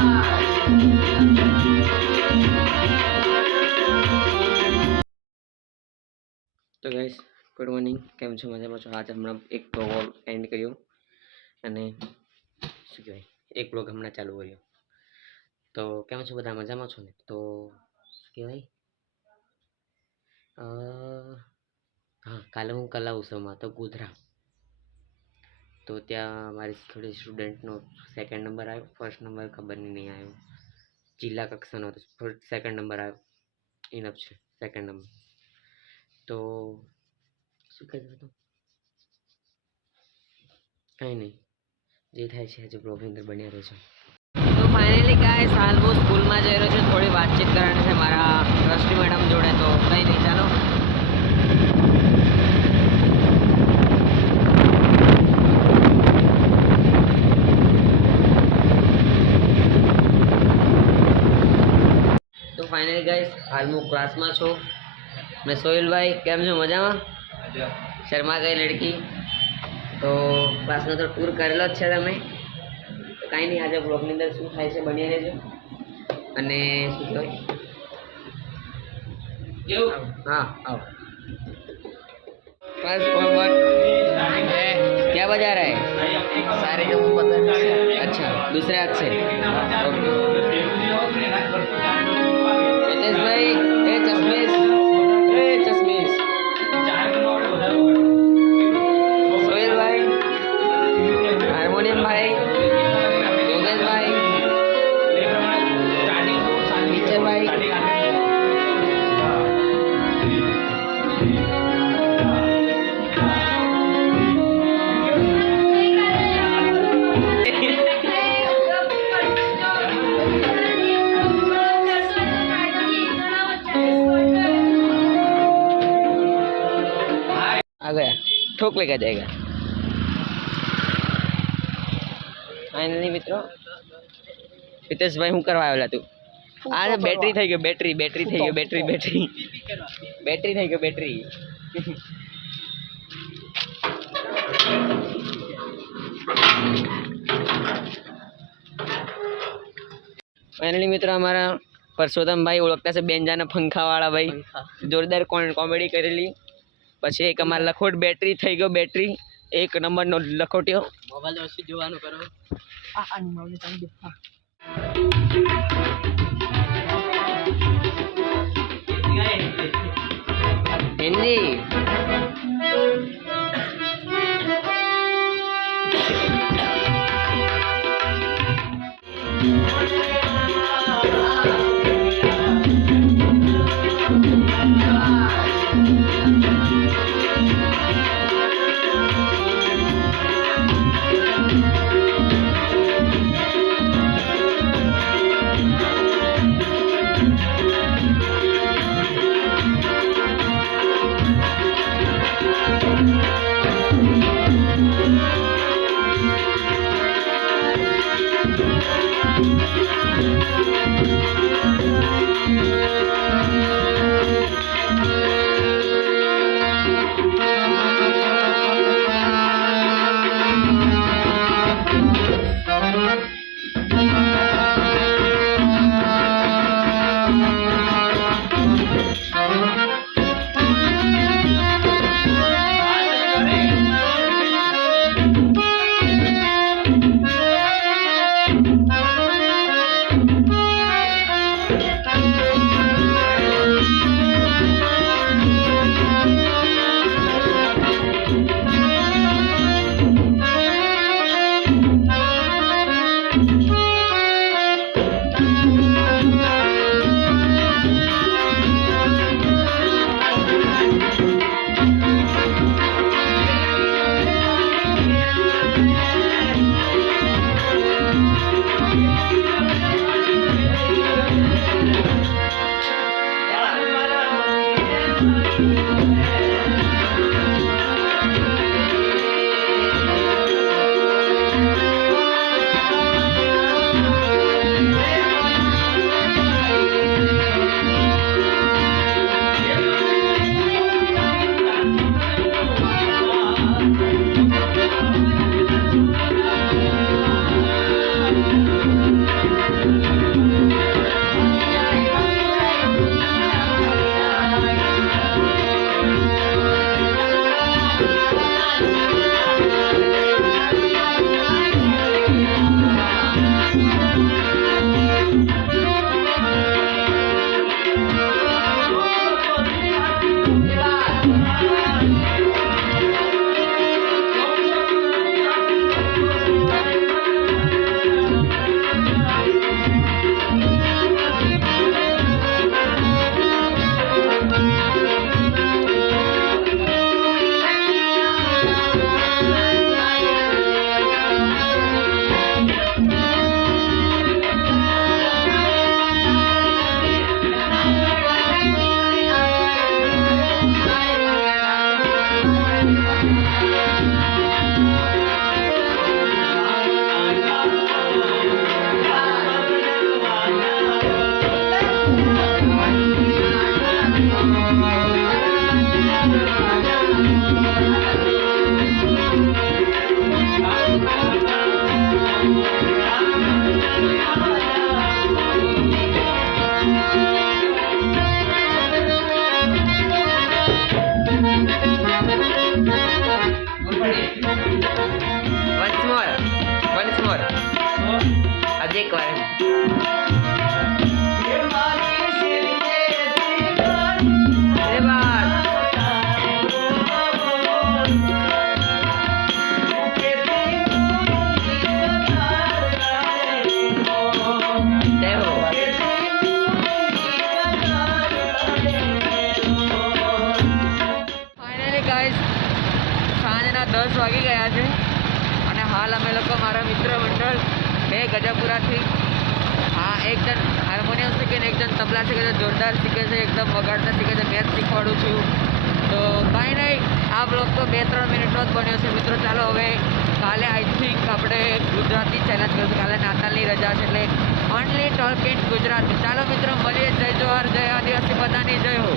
તો guys good morning, કેમ છો? મજામાં છો? આજે હમણાં એક બ્લોગ એન્ડ કર્યો અને શું કહેવાય એક બ્લોગ હમણાં ચાલુ કર્યો. તો કેમ છો બધા? મજામાં છો ને? તો શું કહેવાય હા, કાલે હું કલા ઉત્સવમાં હતો ગોધરા. તો ત્યાં મારી થોડી સ્ટુડન્ટનો સેકન્ડ નંબર આવ્યો, ફર્સ્ટ નંબર ખબર નહીં આવ્યો. જિલ્લા કક્ષાનો હતો, સેકન્ડ નંબર આવ્યો. ઇનફ છે સેકન્ડ નંબર. તો શું કહેતો હતો? કંઈ નહીં, જે થાય છે આજે બ્લોગની અંદર બન્યા રહેજો. તો ફાઇનલી ગાઈસ હાલ હું સ્કૂલમાં જઈ રહ્યો છું. થોડી વાતચીત કરવાની છે મારા ટ્રસ્ટી મેડમ જોડે. તો કંઈ નહીં, ચાલો. તો ફાઇનલી ગાઈસ હાલ હું ક્લાસમાં છું. મેં સોહિલભાઈ, કેમ છો? મજામાં? શર્મા ગઈ લડકી. તો ક્લાસનો તો ટૂર કરેલો જ છે તમે. તો કાંઈ નહીં, આજે બ્લોગની અંદર શું થાય છે બની રહેજો. અને શું કહેવાય हाँ आओ बस फॉरवर्ड क्या बजा रहा है? सारे जो पता है। अच्छा, दूसरे हाथ से। ओके हितेश भाई, ए चश्मेश, ए चश्मेश, सोहेल भाई, हारमोनियम भाई, योगेश भाई, टीचर भाई, आ गया, ठोक लेकर जाएगा. फाइनली મિત્રો, હિતેશભાઈ શું કરવા આવેલા તું? આ બેટરી થઈ ગયો, બેટરી થઈ ગયો, બેટરી થઈ ગયો, બેટરી. ફાઇનલી મિત્રો, અમારા પરસોત્તમભાઈ ઓળખતા છે બેન્જાના પંખાવાળા ભાઈ, જોરદાર કોમેડી કરેલી. પછી એક અમારા લખોટ બેટરી થઈ ગયો, બેટરી એક નંબરનો લખોટ્યો. મોબાઈલ ઓછી જોવાનું કરો. હિન્દી એ વાત જય હો ફાઇનલી ગાઈસ સાંજના 10 વાગી ગયા છે અને હાલ અમે લોકો મારા મિત્ર મંડળ બે ગજાપુરાથી હા એક જણ હાર્મોનિયમ શીખે ને એક જણ તબલા શીખે છે જોરદાર શીખે છે એકદમ વગાડતા શીખે છે મેચ શીખવાડું છું તો કાંઈ નહીં આ બ્લોગ તો 2-3 મિનિટનો જ બન્યો છે મિત્રો ચાલો હવે કાલે આઈ થિંક આપણે ગુજરાતી ચેલેન્જ કરીશું કાલે નાતાલની રજા છે એટલે ઓનલી ટોક ઇન ગુજરાતી ચાલો મિત્રો મળીએ જય જોહાર જય આદિવાસી બધાની જય હો